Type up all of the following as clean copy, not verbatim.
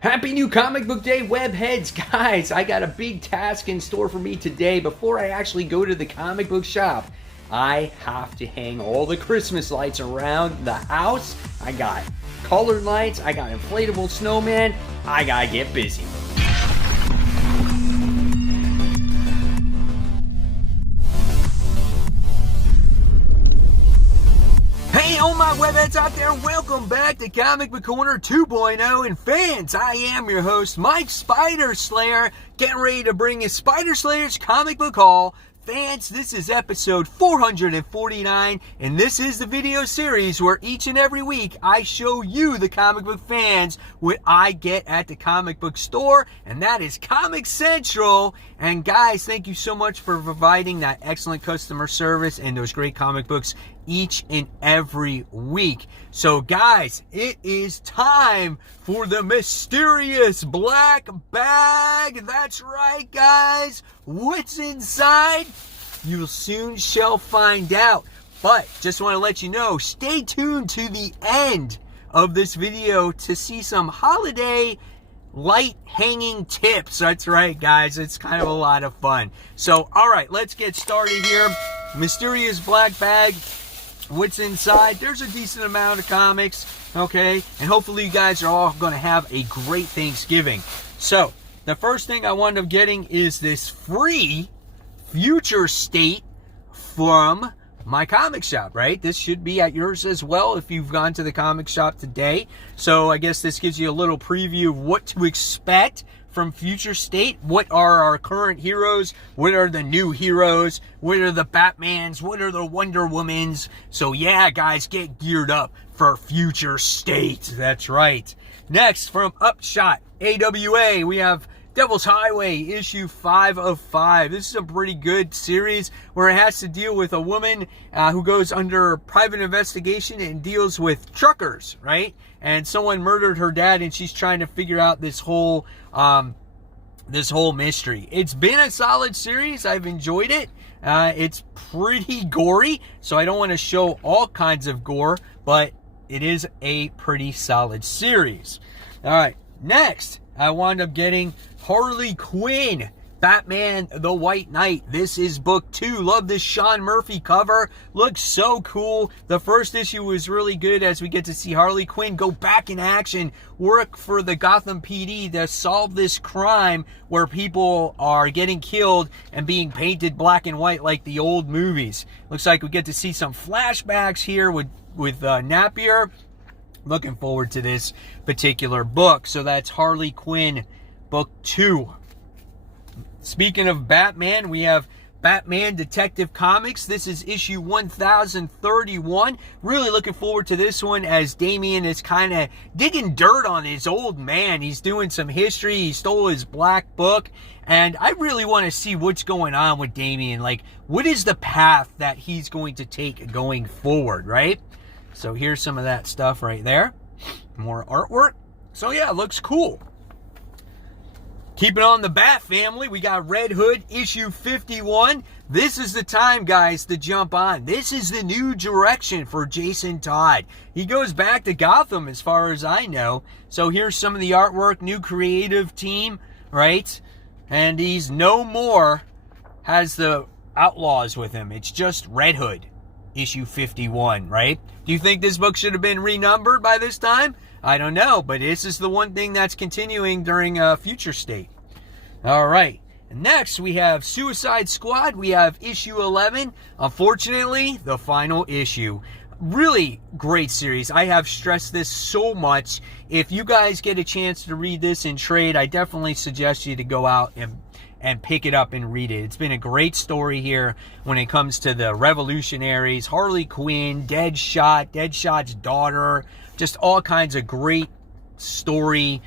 Happy new comic book day, webheads. Guys, I got a big task in store for me today. Before I actually go to the comic book shop, I have to hang all the Christmas lights around the house. I got colored lights, I got inflatable snowman. I gotta get busy. Hey, all my webheads out there, welcome back to Comic Book Corner 2.0. And fans, I am your host, Mike Spider Slayer, getting ready to bring you Spider Slayer's Comic Book Haul. Fans, this is episode 449, and this is the video series where each and every week I show you, the comic book fans, what I get at the comic book store, and that is Comic Central. And guys, thank you so much for providing that excellent customer service and those great comic books each and every week. So guys, it is time for the mysterious black bag. That's right, guys. What's inside? You soon shall find out. But just want to let you know, stay tuned to the end of this video to see some holiday light hanging tips. That's right, guys. It's kind of a lot of fun. So, all right, let's get started here. Mysterious black bag. What's inside? There's a decent amount of comics, okay? And hopefully you guys are all going to have a great Thanksgiving. So, the first thing I wound up getting is this free Future State from my comic shop, right? This should be at yours as well if you've gone to the comic shop today. So, I guess this gives you a little preview of what to expect from Future State. What are our current heroes? What are the new heroes? What are the Batmans? What are the Wonder Womans? So yeah, guys, get geared up for Future State. That's right. Next, from Upshot AWA, we have Devil's Highway, issue 5 of 5. This is a pretty good series where it has to deal with a woman who goes under private investigation and deals with truckers, right? And someone murdered her dad, and she's trying to figure out this whole mystery. It's been a solid series. I've enjoyed it. It's pretty gory, so I don't want to show all kinds of gore, but it is a pretty solid series. All right, next, I wound up getting Harley Quinn, Batman the White Knight. This is book 2. Love this Sean Murphy cover. Looks so cool. The first issue was really good as we get to see Harley Quinn go back in action, work for the Gotham PD to solve this crime where people are getting killed and being painted black and white like the old movies. Looks like we get to see some flashbacks here with Napier. Looking forward to this particular book. So that's Harley Quinn, book 2. Speaking of Batman, we have Batman Detective Comics. This is issue 1031. Really looking forward to this one as Damian is kind of digging dirt on his old man. He's doing some history. He stole his black book. And I really want to see what's going on with Damian. Like, what is the path that he's going to take going forward, right? So here's some of that stuff right there. More artwork. So yeah, it looks cool. Keeping on the Bat family, we got Red Hood, issue 51. This is the time, guys, to jump on. This is the new direction for Jason Todd. He goes back to Gotham as far as I know. So here's some of the artwork, new creative team, right? And he's no more has the Outlaws with him. It's just Red Hood, issue 51, right? Do you think this book should have been renumbered by this time? I don't know, but this is the one thing that's continuing during Future State. All right. And next, we have Suicide Squad. We have issue 11. Unfortunately, the final issue. Really great series. I have stressed this so much. If you guys get a chance to read this in trade, I definitely suggest you to go out and pick it up and read it. It's been a great story here when it comes to the revolutionaries, Harley Quinn, Deadshot's daughter, just all kinds of great story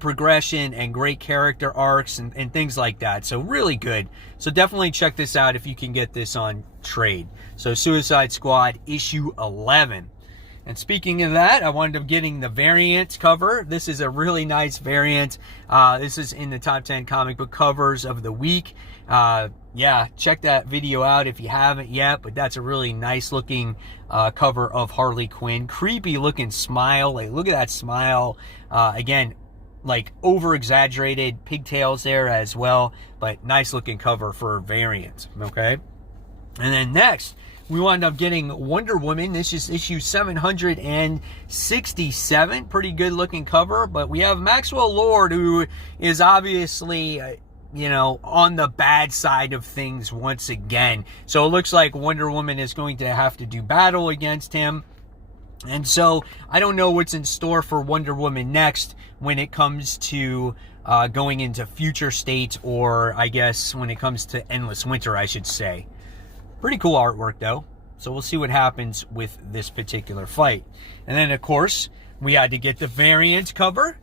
progression and great character arcs and things like that. So really good. So definitely check this out if you can get this on trade. So Suicide Squad issue 11. And speaking of that, I wound up getting the variant cover. This is a really nice variant. This is in the top 10 comic book covers of the week. yeah, check that video out if you haven't yet. But that's a really nice looking cover of Harley Quinn. Creepy looking smile. Like, look at that smile. Again, like over exaggerated pigtails there as well. But nice looking cover for variants. Okay. And then next, we wound up getting Wonder Woman. This is issue 767. Pretty good looking cover. But we have Maxwell Lord, who is obviously, on the bad side of things once again. So it looks like Wonder Woman is going to have to do battle against him. And so I don't know what's in store for Wonder Woman next when it comes to going into future states, or I guess when it comes to Endless Winter, I should say. Pretty cool artwork, though. So we'll see what happens with this particular fight. And then, of course, we had to get the variant cover.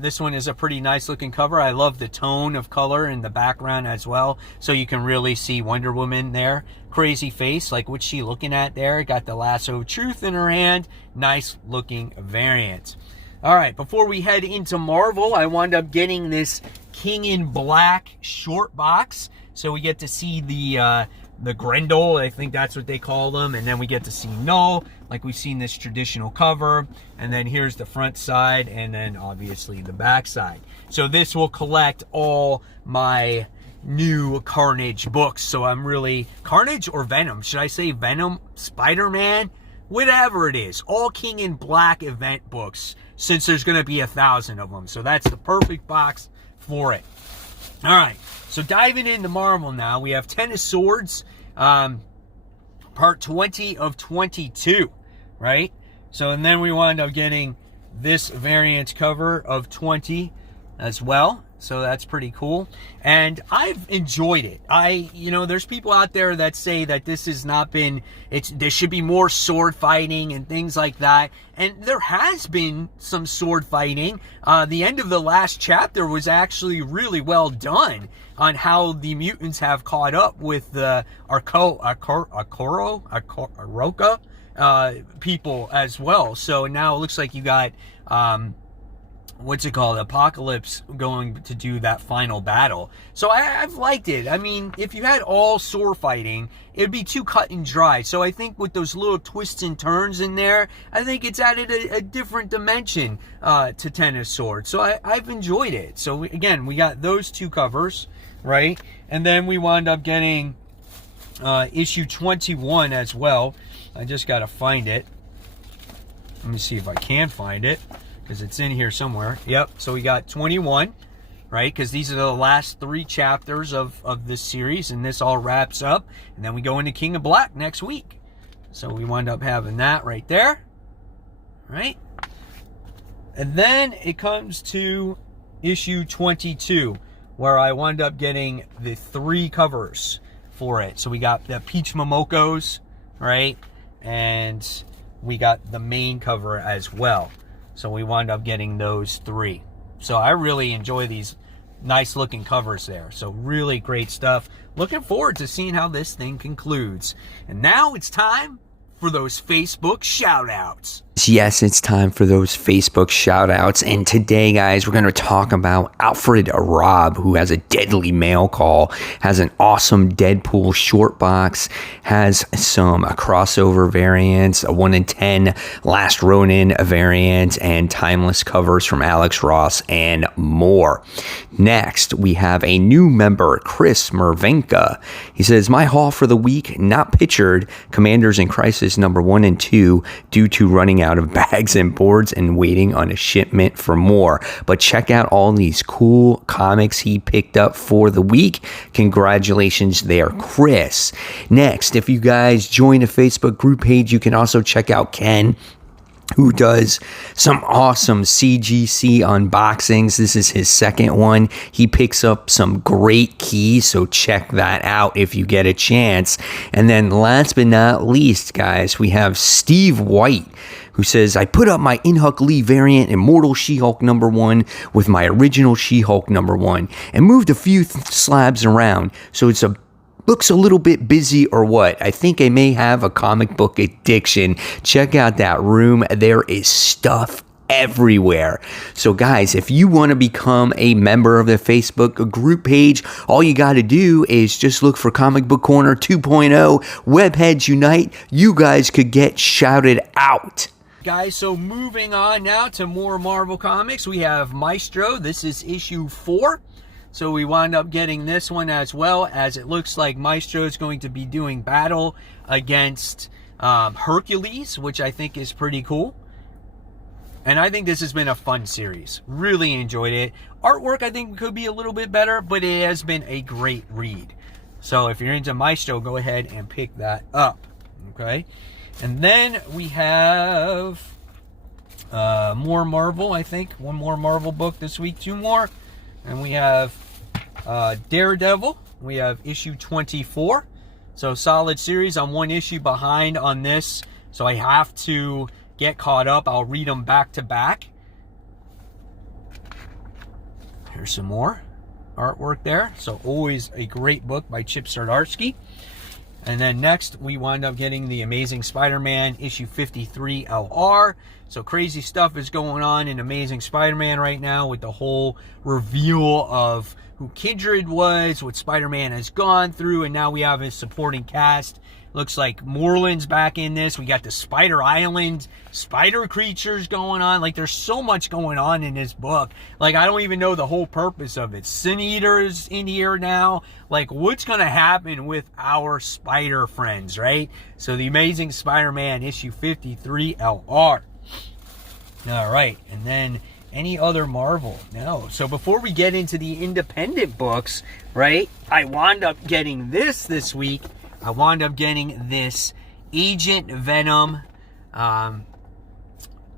This one is a pretty nice looking cover. I love the tone of color in the background as well. So you can really see Wonder Woman there. Crazy face, like what's she looking at there? Got the lasso of truth in her hand. Nice looking variant. All right, before we head into Marvel, I wound up getting this King in Black short box. So we get to see the Grendel, I think that's what they call them, and then we get to see Null, like we've seen this traditional cover, and then here's the front side, and then obviously the back side. So this will collect all my new Carnage books. So I'm really, Carnage or Venom, should I say Venom, Spider-Man, whatever it is, all King in Black event books, since there's going to be 1,000 of them. So that's the perfect box for it. All right, so diving into Marvel now, we have Ten of Swords, part 20 of 22, right? So, and then we wound up getting this variant cover of 20 as well. So that's pretty cool. And I've enjoyed it. There's people out there that say that this has not been, there should be more sword fighting and things like that. And there has been some sword fighting. The end of the last chapter was actually really well done on how the mutants have caught up with the Aroka people as well. So now it looks like you got, Apocalypse going to do that final battle. So I've liked it. I mean, if you had all sword fighting, it'd be too cut and dry. So I think with those little twists and turns in there, I think it's added a different dimension to Ten of Swords. So I've enjoyed it. So again, we got those two covers, right? And then we wound up getting issue 21 as well. I just got to find it. Let me see if I can find it, because it's in here somewhere. Yep, so we got 21, right? Because these are the last 3 chapters of this series, and this all wraps up. And then we go into King of Black next week. So we wind up having that right there, right? And then it comes to issue 22, where I wound up getting the 3 covers for it. So we got the Peach Momokos, right? And we got the main cover as well. So we wound up getting those 3. So I really enjoy these nice looking covers there. So really great stuff. Looking forward to seeing how this thing concludes. And now it's time for those Facebook shout outs. Yes, it's time for those Facebook shout outs. And today, guys, we're going to talk about Alfred Robb, who has a deadly mail call, has an awesome Deadpool short box, has some crossover variants, a 1 in 10 Last Ronin variant, and timeless covers from Alex Ross, and more. Next, we have a new member, Chris Mervenka. He says, my haul for the week, not pictured, Commanders in Crisis number 1 and 2, due to running out of bags and boards and waiting on a shipment for more. But check out all these cool comics he picked up for the week. Congratulations there, Chris. Next, if you guys join a Facebook group page, you can also check out Ken, who does some awesome CGC unboxings. This is his second one. He picks up some great keys, so check that out if you get a chance. And then last but not least, guys, we have Steve White, who says, I put up my Inhuck Lee variant Immortal She-Hulk number 1 with my original She-Hulk number 1 and moved a few slabs around, so looks a little bit busy or what. I think I may have a comic book addiction. Check out that room. There is stuff everywhere. So guys, if you want to become a member of the Facebook group page, all you got to do is just look for Comic Book Corner 2.0, Webheads Unite. You guys could get shouted out. Guys, so moving on now to more Marvel Comics, we have Maestro. This is issue 4. So we wound up getting this one as well, as it looks like Maestro is going to be doing battle against Hercules, which I think is pretty cool. And I think this has been a fun series. Really enjoyed it. Artwork, I think, could be a little bit better, but it has been a great read. So if you're into Maestro, go ahead and pick that up. Okay? And then we have more Marvel, I think. One more Marvel book this week. 2 more. And we have Daredevil. We have issue 24. So solid series. I'm 1 issue behind on this. So I have to get caught up. I'll read them back to back. Here's some more artwork there. So always a great book by Chip Zdarsky. And then next, we wind up getting The Amazing Spider-Man, issue 53 LR. So crazy stuff is going on in Amazing Spider-Man right now with the whole reveal of who Kindred was, what Spider-Man has gone through, and now we have his supporting cast. Looks like Moreland's back in this. We got the Spider Island spider creatures going on. Like, there's so much going on in this book. Like, I don't even know the whole purpose of it. Sin Eater's in here now. Like, what's going to happen with our spider friends, right? So, The Amazing Spider-Man, issue 53 LR. All right. And then any other Marvel? No. So, before we get into the independent books, right, I wound up getting this week. I wound up getting this Agent Venom,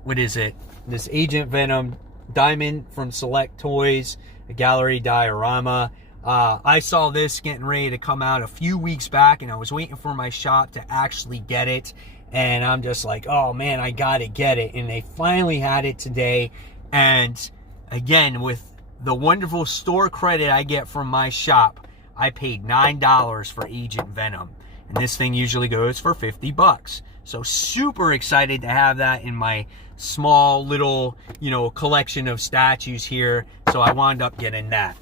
what is it? This Agent Venom Diamond from Select Toys, a gallery diorama. I saw this getting ready to come out a few weeks back, and I was waiting for my shop to actually get it. And I'm just like, oh man, I gotta get it. And they finally had it today. And again, with the wonderful store credit I get from my shop, I paid $9 for Agent Venom. And this thing usually goes for $50. So super excited to have that in my small little, collection of statues here. So I wound up getting that.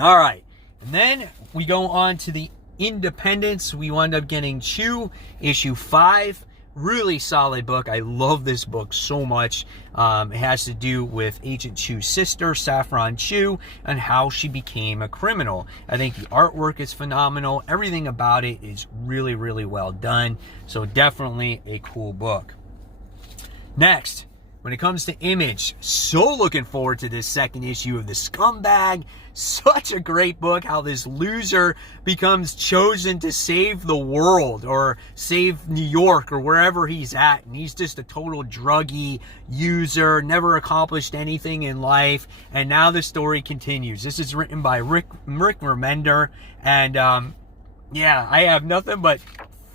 All right. And then we go on to the independents. We wound up getting Chew, issue 5. Really solid book. I love this book so much. It has to do with Agent Chew's sister, Saffron Chew, and how she became a criminal. I think the artwork is phenomenal. Everything about it is really, really well done. So definitely a cool book. Next, when it comes to Image, so looking forward to this second issue of The Scumbag. Such a great book, how this loser becomes chosen to save the world or save New York or wherever he's at. And he's just a total druggie user, never accomplished anything in life. And now the story continues. This is written by Rick Remender. And yeah, I have nothing but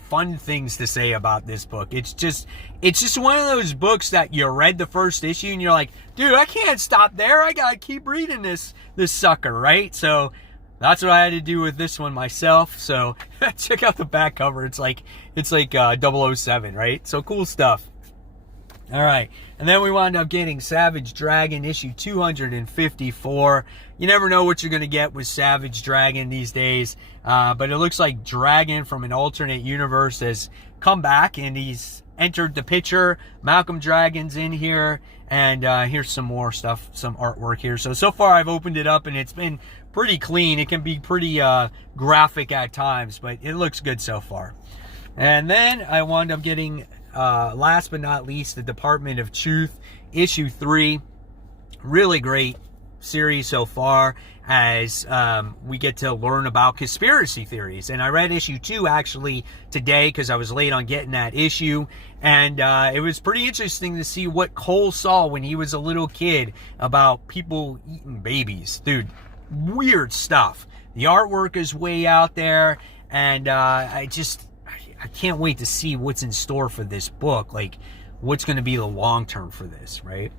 fun things to say about this book. It's just one of those books that you read the first issue and you're like, dude, I can't stop there. I gotta keep reading this sucker, right? So that's what I had to do with this one myself. So check out the back cover. It's like 007, right? So cool stuff. All right, and then we wound up getting Savage Dragon, issue 254. You never know what you're going to get with Savage Dragon these days, but it looks like Dragon from an alternate universe has come back, and he's entered the picture. Malcolm Dragon's in here, and here's some more stuff, some artwork here. So far I've opened it up, and it's been pretty clean. It can be pretty graphic at times, but it looks good so far. And then I wound up getting... last but not least, The Department of Truth, issue 3. Really great series so far, as we get to learn about conspiracy theories. And I read issue 2 actually today because I was late on getting that issue. And it was pretty interesting to see what Cole saw when he was a little kid about people eating babies. Dude, weird stuff. The artwork is way out there, and I can't wait to see what's in store for this book. Like, what's going to be the long term for this, right?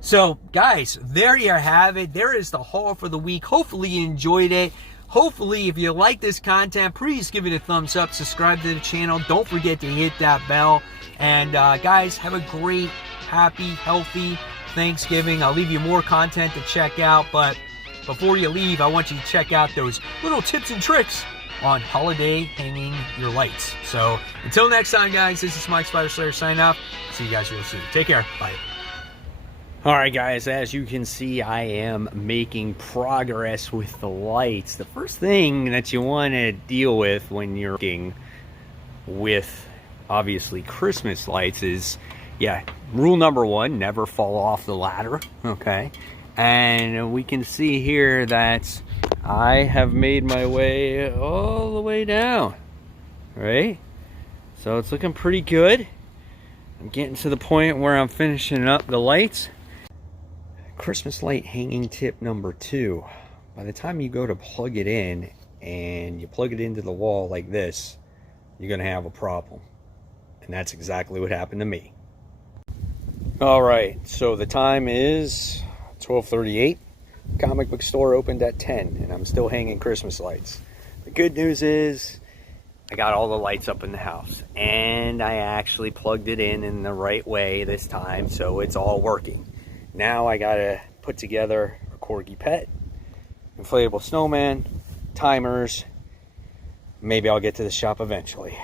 So, guys, there you have it. There is the haul for the week. Hopefully you enjoyed it. Hopefully, if you like this content, please give it a thumbs up. Subscribe to the channel. Don't forget to hit that bell. And, guys, have a great happy, healthy Thanksgiving. I'll leave you more content to check out, but before you leave, I want you to check out those little tips and tricks on holiday hanging your lights. So until next time, guys, this is Mike Spider Slayer signing off. See you guys real soon. Take care. Bye. All right, guys, as you can see, I am making progress with the lights. The first thing that you want to deal with when you're working with, obviously, Christmas lights is, rule number one, never fall off the ladder, okay? And we can see here that I have made my way all the way down, right? So it's looking pretty good. I'm getting to the point where I'm finishing up the lights. Christmas light hanging tip number 2. By the time you go to plug it in and you plug it into the wall like this, you're going to have a problem. And that's exactly what happened to me. All right, so the time is 12:38. Comic book store opened at 10, and I'm still hanging Christmas lights. The good news is I got all the lights up in the house, and I actually plugged it in the right way this time, so it's all working. Now I gotta put together a corgi pet, inflatable snowman, timers. Maybe I'll get to the shop eventually.